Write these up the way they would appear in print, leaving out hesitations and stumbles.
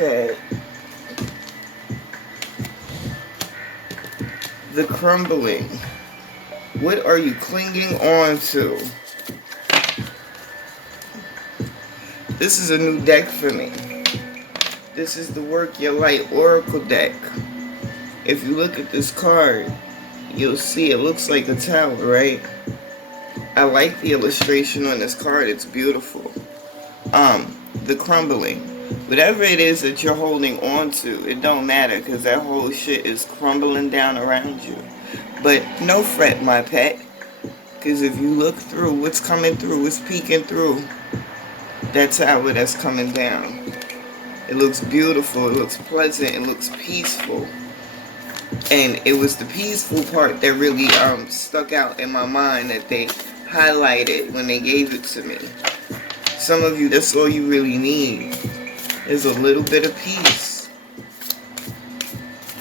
bad. The crumbling. What are you clinging on to? This is a new deck for me. This is the Work Your Light Oracle deck. If you look at this card, you'll see it looks like a tower, right? I like the illustration on this card. It's beautiful. The crumbling. Whatever it is that you're holding on to, it don't matter, because that whole shit is crumbling down around you. But no fret, my pet, because if you look through, what's coming through, what's peeking through, that tower that's coming down. It looks beautiful, it looks pleasant, it looks peaceful. And it was the peaceful part that really stuck out in my mind, that they highlighted when they gave it to me. Some of you, that's all you really need, is a little bit of peace.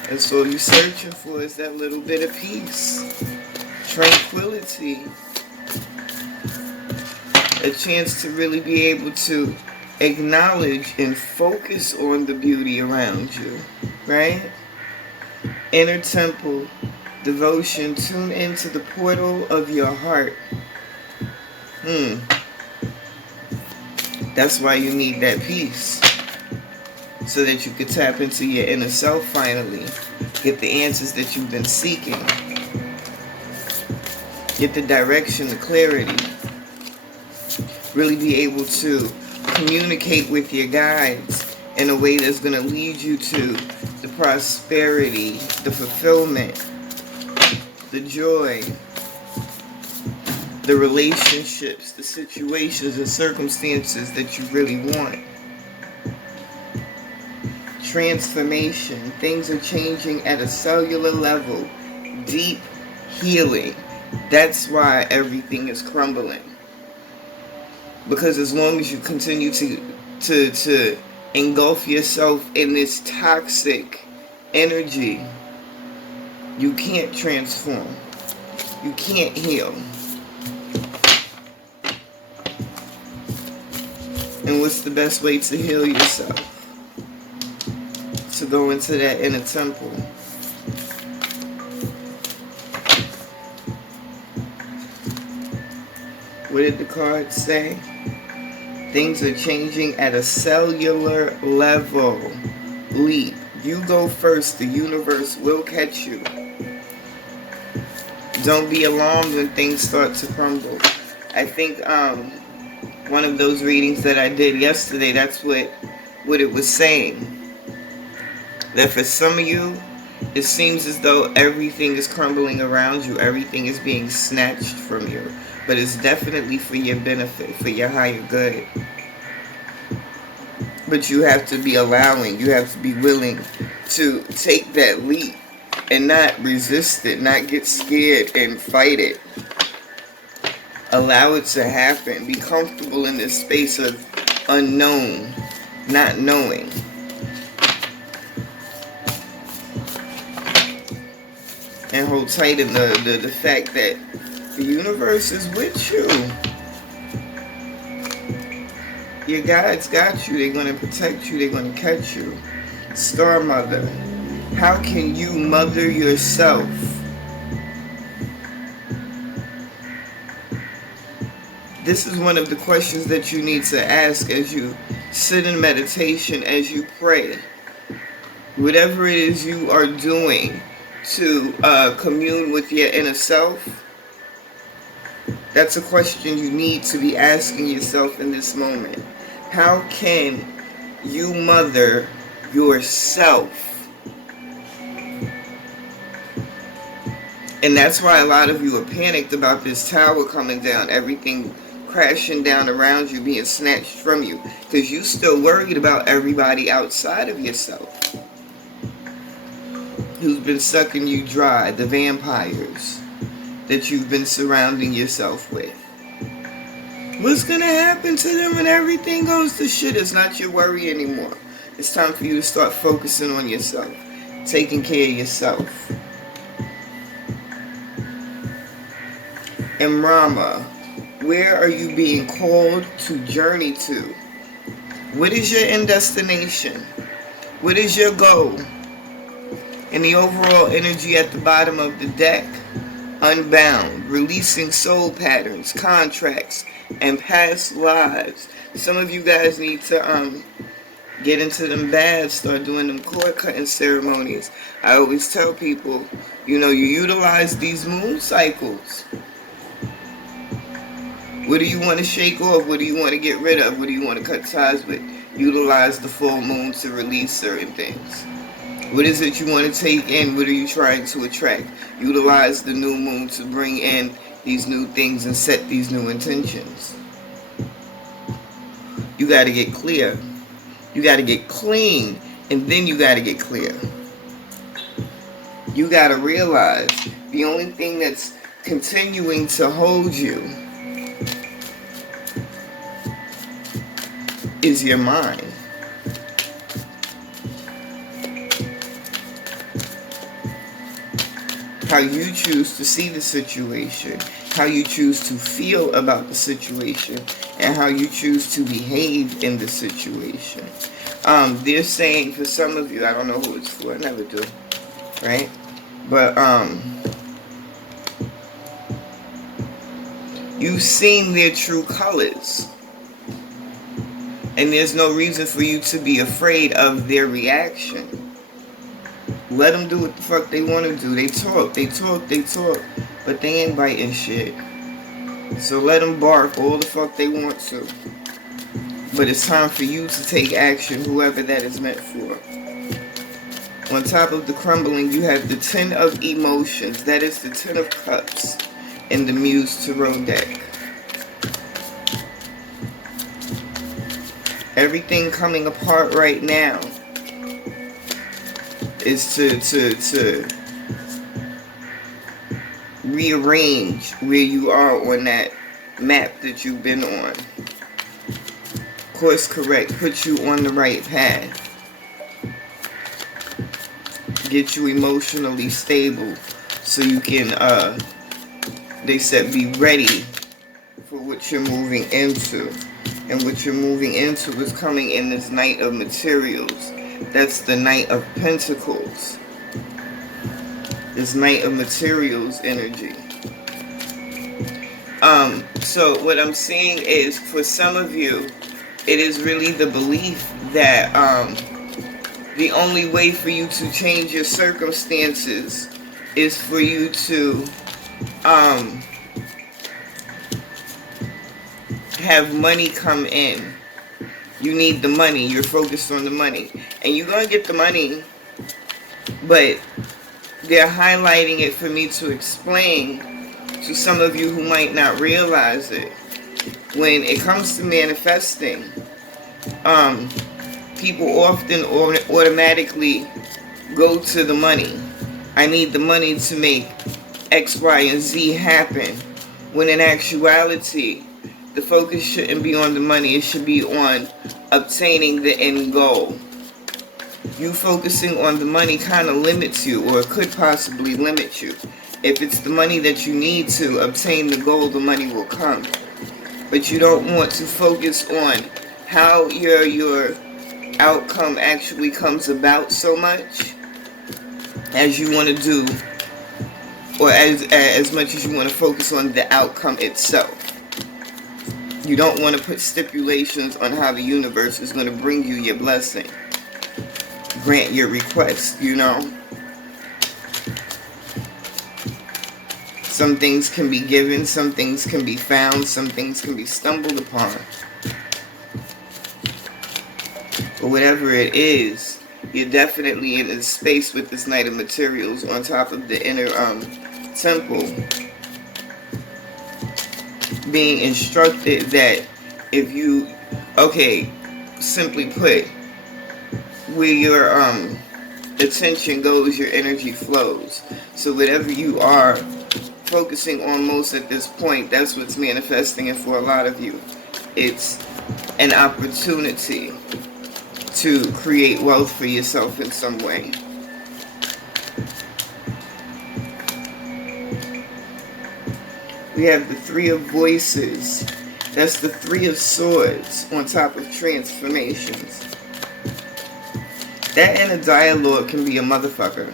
That's all you're searching for, is that little bit of peace. Tranquility. A chance to really be able to acknowledge and focus on the beauty around you, right? Inner temple, devotion, tune into the portal of your heart. That's why you need that peace, so that you can tap into your inner self finally, get the answers that you've been seeking, get the direction, the clarity, really be able to communicate with your guides in a way that's going to lead you to the prosperity, the fulfillment, the joy, the relationships, the situations and circumstances that you really want. Transformation. Things are changing at a cellular level. Deep healing. That's why everything is crumbling. Because as long as you continue to engulf yourself in this toxic energy, you can't transform. You can't heal. And what's the best way to heal yourself? To go into that inner temple. What did the card say? Things are changing at a cellular level. Leap. You go first. The universe will catch you. Don't be alarmed when things start to crumble. I think one of those readings that I did yesterday, that's what it was saying. That for some of you, it seems as though everything is crumbling around you. Everything is being snatched from you. But it's definitely for your benefit, for your higher good. But you have to be allowing, you have to be willing to take that leap and not resist it, not get scared and fight it. Allow it to happen. Be comfortable in this space of unknown, not knowing. And hold tight in the fact that the universe is with you. Your guides got you. They're going to protect you. They're going to catch you. Star Mother. How can you mother yourself? This is one of the questions that you need to ask as you sit in meditation, as you pray. Whatever it is you are doing to commune with your inner self, that's a question you need to be asking yourself in this moment. How can you mother yourself? And that's why a lot of you are panicked about this tower coming down, everything crashing down around you, being snatched from you, because you're still worried about everybody outside of yourself who's been sucking you dry, the vampires that you've been surrounding yourself with. What's going to happen to them when everything goes to shit? It's not your worry anymore. It's time for you to start focusing on yourself, taking care of yourself. And Rama, where are you being called to journey to? What is your end destination? What is your goal? And the overall energy at the bottom of the deck, unbound, releasing soul patterns, contracts, and past lives. Some of you guys need to get into them baths, start doing them cord cutting ceremonies. I always tell people, you utilize these moon cycles. What do you want to shake off? What do you want to get rid of? What do you want to cut ties with? Utilize the full moon to release certain things. What is it you want to take in? What are you trying to attract? Utilize the new moon to bring in these new things and set these new intentions. You got to get clear. You got to get clean, and then you got to get clear. You got to realize the only thing that's continuing to hold you is your mind. How you choose to see the situation, how you choose to feel about the situation, and how you choose to behave in the situation. They're saying for some of you, I don't know who it's for, I never do, right? But you've seen their true colors. And there's no reason for you to be afraid of their reaction. Let them do what the fuck they want to do. They talk, but they ain't biting shit. So let them bark all the fuck they want to. But it's time for you to take action, whoever that is meant for. On top of the crumbling, you have the Ten of Emotions. That is the Ten of Cups in the Muse Tarot deck. Everything coming apart right now is to rearrange where you are on that map that you've been on. Course correct, put you on the right path. Get you emotionally stable so you can, they said, be ready for what you're moving into. And what you're moving into is coming in this Knight of Materials. That's the Knight of Pentacles. This Knight of Materials energy. So what I'm seeing is, for some of you, it is really the belief that the only way for you to change your circumstances is for you to have money come in. You need the money. You're focused on the money. And you're going to get the money, but they're highlighting it for me to explain to some of you who might not realize it. When it comes to manifesting, people often automatically go to the money. I need the money to make X, Y, and Z happen. When in actuality, the focus shouldn't be on the money. It should be on obtaining the end goal. You focusing on the money kind of limits you, or it could possibly limit you. If it's the money that you need to obtain the goal, the money will come. But you don't want to focus on how your outcome actually comes about so much as you want to do, or as much as you want to focus on the outcome itself. You don't want to put stipulations on how the universe is going to bring you your blessing. Grant your request, Some things can be given, some things can be found, some things can be stumbled upon. But whatever it is, you're definitely in a space with this Knight of Materials on top of the inner temple. Being instructed that if you, simply put, where your attention goes, your energy flows. So whatever you are focusing on most at this point, that's what's manifesting. And for a lot of you, it's an opportunity to create wealth for yourself in some way. We have the Three of Voices. That's the Three of Swords on top of transformations. That inner dialogue can be a motherfucker.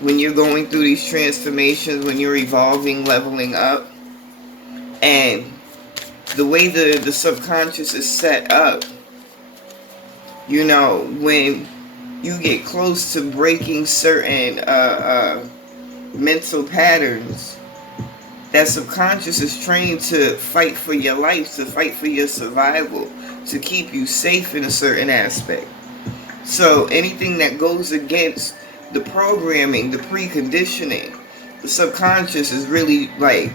When you're going through these transformations, when you're evolving, leveling up, and the way the subconscious is set up, you know, when you get close to breaking certain mental patterns, that subconscious is trained to fight for your life, to fight for your survival, to keep you safe in a certain aspect. So anything that goes against the programming, the preconditioning, the subconscious is really like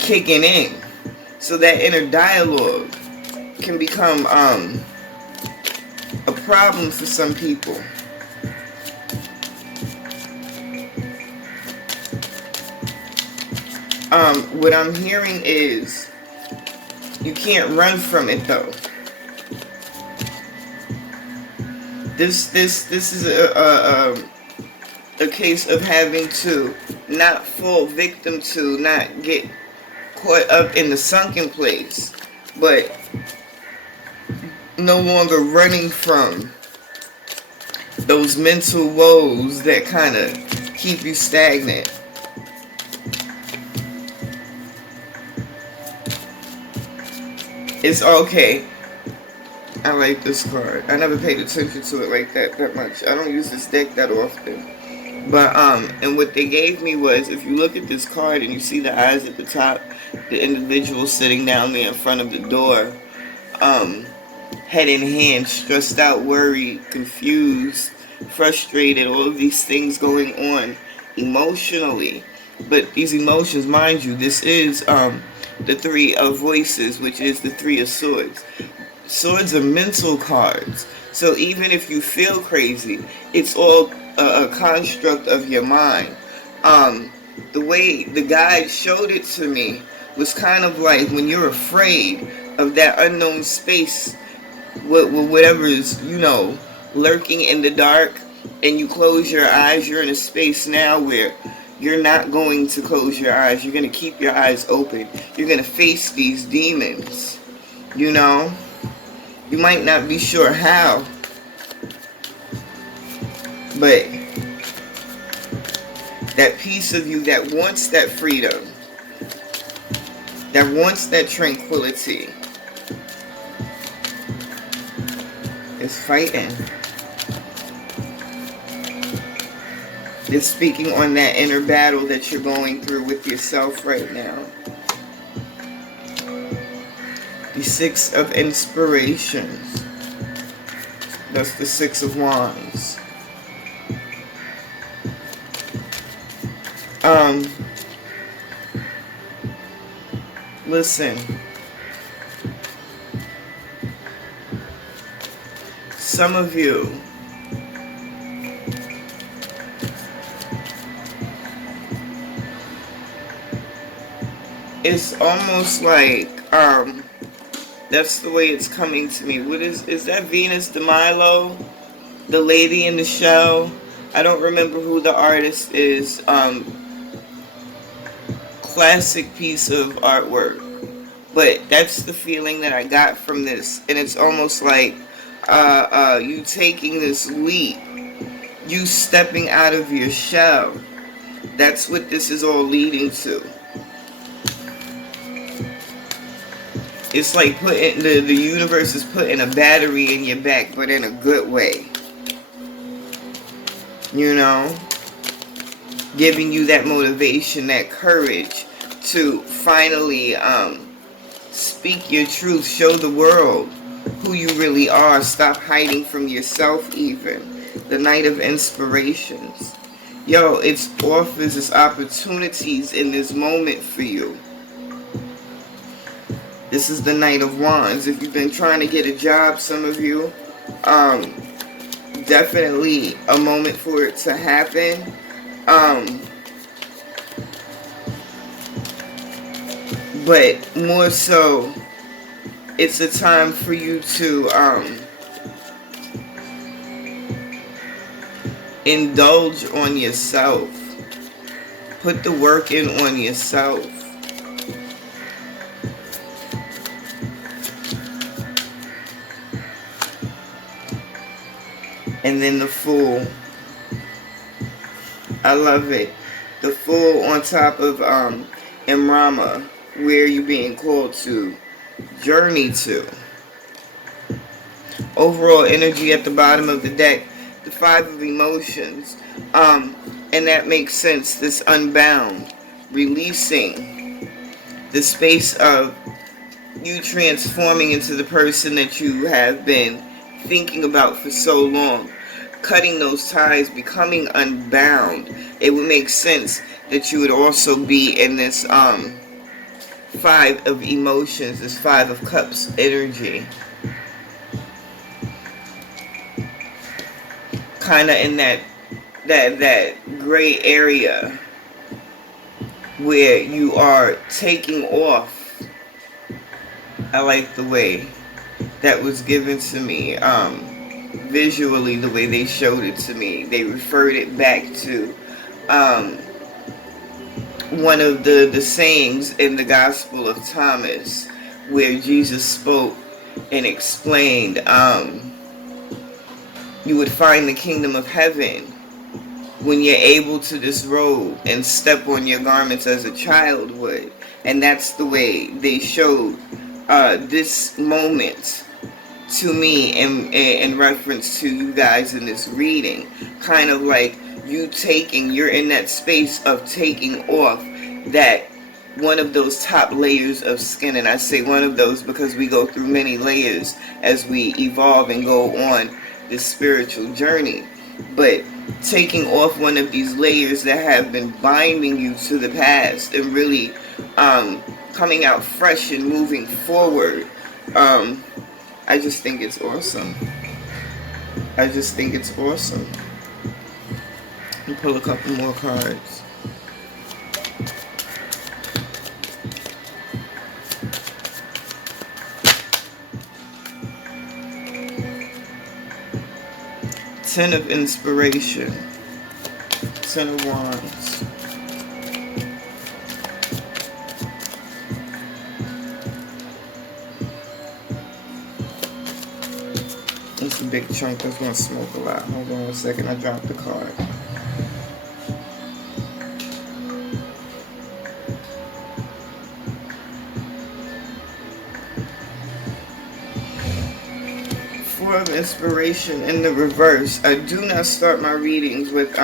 kicking in. So that inner dialogue can become a problem for some people. What I'm hearing is you can't run from it though. This is a case of having to not fall victim to, not get caught up in the sunken place, but no longer running from those mental woes that kind of keep you stagnant. It's okay. I like this card. I never paid attention to it like that much. I don't use this deck that often. But and what they gave me was, if you look at this card and you see the eyes at the top, the individual sitting down there in front of the door, head in hand, stressed out, worried, confused, frustrated, all of these things going on emotionally. But these emotions, mind you, this is the Three of Voices, which is the Three of Swords. Swords are mental cards. So even if you feel crazy, it's all a construct of your mind. The way the guide showed it to me was kind of like when you're afraid of that unknown space, whatever is, you know, lurking in the dark, and you close your eyes, you're in a space now where you're not going to close your eyes. You're going to keep your eyes open. You're going to face these demons, you know. You might not be sure how, but that piece of you that wants that freedom, that wants that tranquility, is fighting. It's speaking on that inner battle that you're going through with yourself right now. The Six of Inspirations. That's the Six of Wands. Listen. Some of you it's almost like that's the way it's coming to me. What is that Venus de Milo? The lady in the show? I don't remember who the artist is. Classic piece of artwork. But that's the feeling that I got from this. And it's almost like you taking this leap. You stepping out of your shell. That's what this is all leading to. It's like putting the universe is putting a battery in your back, but in a good way. You know? Giving you that motivation, that courage to finally speak your truth, show the world who you really are. Stop hiding from yourself even. The Knight of Inspirations. Yo, it offers its opportunities in this moment for you. This is the Knight of Wands. If you've been trying to get a job, some of you, definitely a moment for it to happen. But more so, it's a time for you to indulge on yourself. Put the work in on yourself. And then the Fool. I love it. The Fool on top of Imrama, where you being called to journey to. Overall energy at the bottom of the deck, the Five of Emotions. And that makes sense. This unbound, releasing the space of you transforming into the person that you have been thinking about for so long. Cutting those ties, becoming unbound. It would make sense that you would also be in this Five of Emotions, this Five of Cups energy. Kind of in that gray area where you are taking off. I like the way that was given to me, visually, the way they showed it to me. They referred it back to one of the sayings in the Gospel of Thomas, where Jesus spoke and explained, you would find the kingdom of heaven when you're able to disrobe and step on your garments as a child would. And that's the way they showed this moment to me in reference to you guys in this reading. Kind of like you're in that space of taking off that one of those top layers of skin. And I say one of those because we go through many layers as we evolve and go on this spiritual journey. But taking off one of these layers that have been binding you to the past and really coming out fresh and moving forward. I just think it's awesome. I just think it's awesome. I'll pull a couple more cards. Ten of Inspiration. Ten of Wands. It's a big chunk that's going to smoke a lot. Hold on a second, I dropped the card. Four of Inspiration in the reverse. I do not start my readings with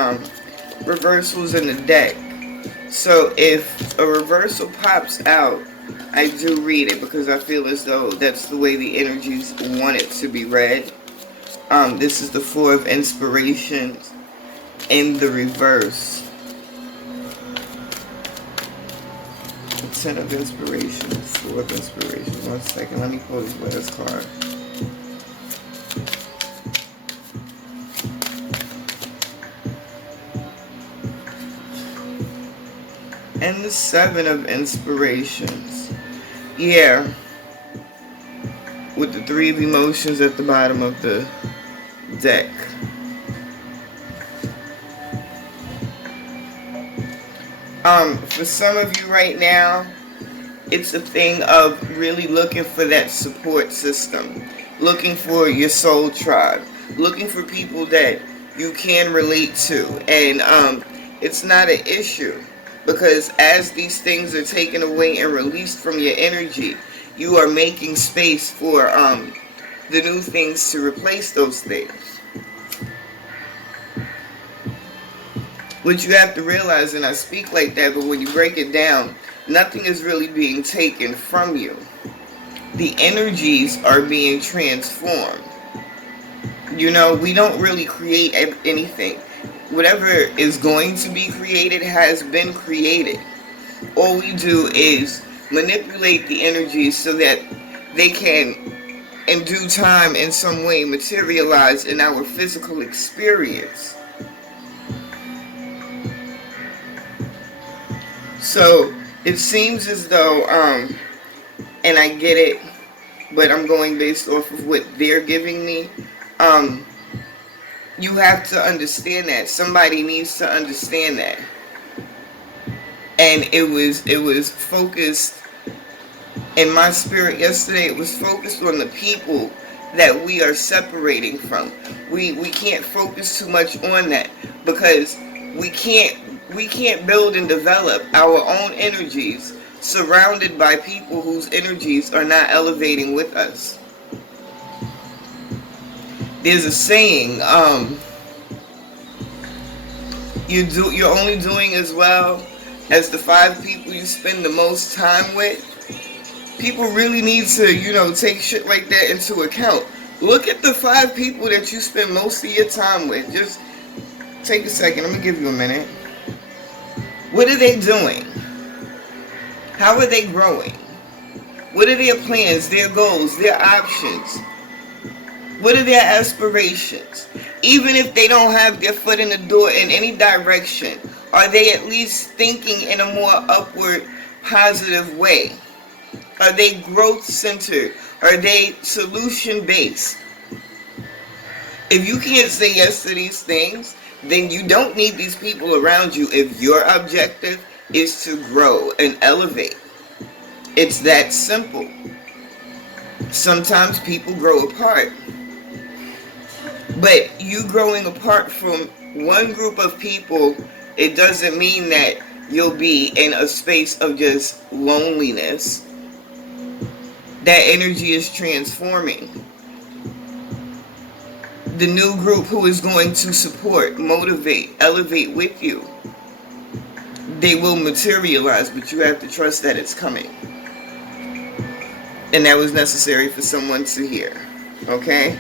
reversals in the deck. So if a reversal pops out, I do read it because I feel as though that's the way the energies want it to be read. This is the Four of Inspiration in the reverse. The Ten of Inspiration, Four of Inspiration. 1 second, let me pull this last card. And the Seven of Inspirations. Yeah. With the Three of Emotions at the bottom of the deck. For some of you right now, it's a thing of really looking for that support system. Looking for your soul tribe. Looking for people that you can relate to. And it's not an issue. Because as these things are taken away and released from your energy, you are making space for the new things to replace those things. What you have to realize, and I speak like that, but when you break it down, nothing is really being taken from you. The energies are being transformed. You know, we don't really create anything. Whatever is going to be created has been created. All we do is manipulate the energies so that they can, in due time, in some way, materialize in our physical experience. So it seems as though, and I get it, but I'm going based off of what they're giving me. You have to understand that. Somebody needs to understand that. And it was focused in my spirit yesterday. It was focused on the people that we are separating from. We can't focus too much on that, because we can't build and develop our own energies surrounded by people whose energies are not elevating with us. There's a saying, you're only doing as well as the 5 people you spend the most time with. People really need to, take shit like that into account. Look at the 5 people that you spend most of your time with. Just take a second. I'm going to give you a minute. What are they doing? How are they growing? What are their plans, their goals, their options? What are their aspirations? Even if they don't have their foot in the door in any direction, are they at least thinking in a more upward, positive way? Are they growth-centered? Are they solution-based? If you can't say yes to these things, then you don't need these people around you if your objective is to grow and elevate. It's that simple. Sometimes people grow apart. But you growing apart from one group of people, it doesn't mean that you'll be in a space of just loneliness. That energy is transforming. The new group who is going to support, motivate, elevate with you, they will materialize, but you have to trust that it's coming. And that was necessary for someone to hear. Okay?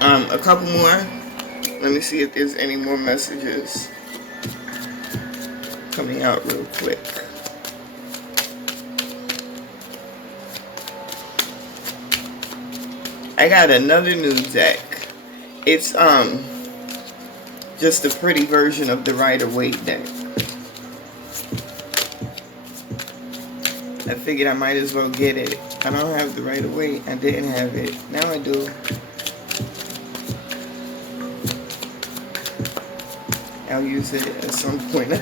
A couple more. Let me see if there's any more messages coming out real quick. I got another new deck. It's just a pretty version of the Rider-Waite deck. I figured I might as well get it. I don't have the Rider-Waite. I didn't have it. Now I do. I'll use it at some point.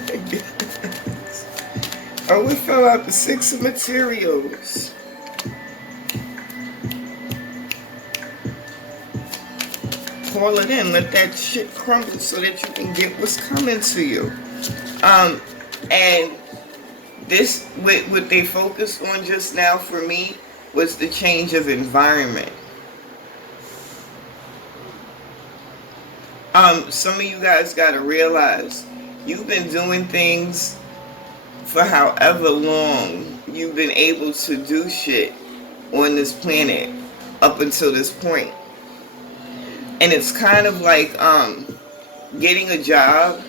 Oh, we fell out the 6 of materials. Call it in. Let that shit crumble so that you can get what's coming to you. And this, what they focused on just now for me was the change of environment. Some of you guys gotta realize you've been doing things for however long you've been able to do shit on this planet up until this point. And it's kind of like getting a job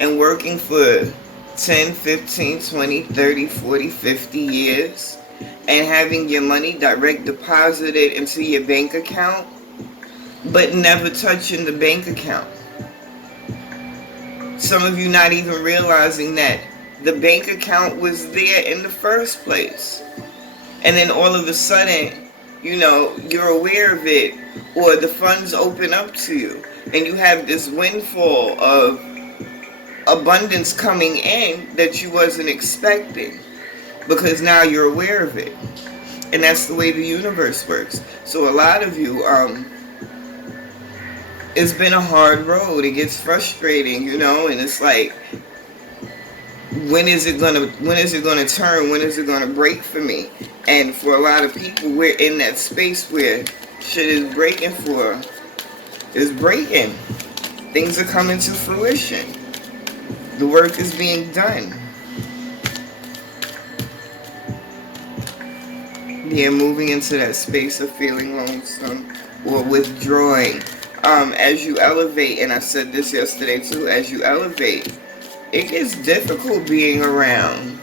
and working for 10, 15, 20, 30, 40, 50 years and having your money direct deposited into your bank account, but never touching the bank account. Some of you not even realizing that the bank account was there in the first place. And then all of a sudden, you're aware of it, or the funds open up to you, and you have this windfall of abundance coming in that you wasn't expecting, because now you're aware of it. And that's the way the universe works. So a lot of you, it's been a hard road. It gets frustrating, and it's like, when is it gonna turn? When is it gonna break for me? And for a lot of people, we're in that space where shit is breaking is breaking. Things are coming to fruition. The work is being done. Yeah, moving into that space of feeling lonesome or withdrawing. As you elevate, and I said this yesterday too, as you elevate, it gets difficult being around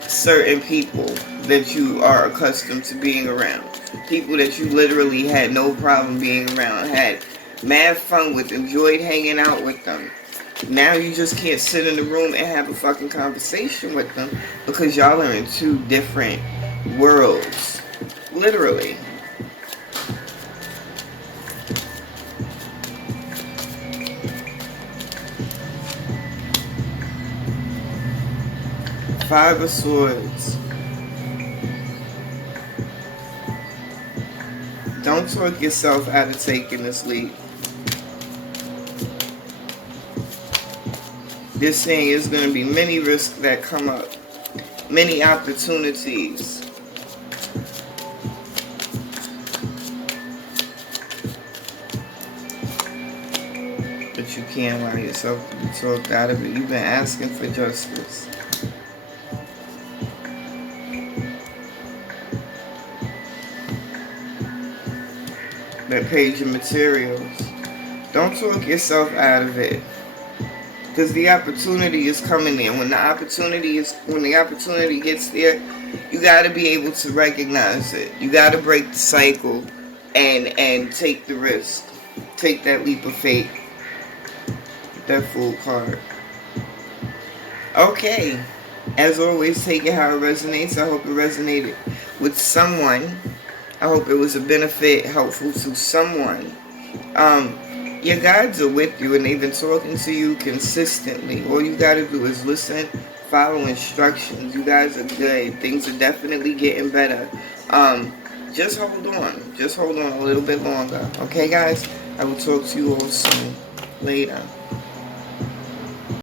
certain people that you are accustomed to being around. People that you literally had no problem being around, had mad fun with, enjoyed hanging out with them. Now you just can't sit in the room and have a fucking conversation with them because y'all are in 2 different worlds. Literally. Five of Swords. Don't talk yourself out of taking this leap. They're saying there's going to be many risks that come up, many opportunities. But you can't allow yourself to be talked out of it. You've been asking for justice. That page of materials. Don't talk yourself out of it. Because the opportunity is coming in. When the opportunity gets there, you got to be able to recognize it. You got to break the cycle and take the risk. Take that leap of faith. That Fool card. Okay. As always, take it how it resonates. I hope it resonated with someone. I hope it was a benefit, helpful to someone. Your guides are with you and they've been talking to you consistently. All you got to do is listen, follow instructions. You guys are good. Things are definitely getting better. Just hold on. Just hold on a little bit longer. Okay, guys? I will talk to you all soon. Later.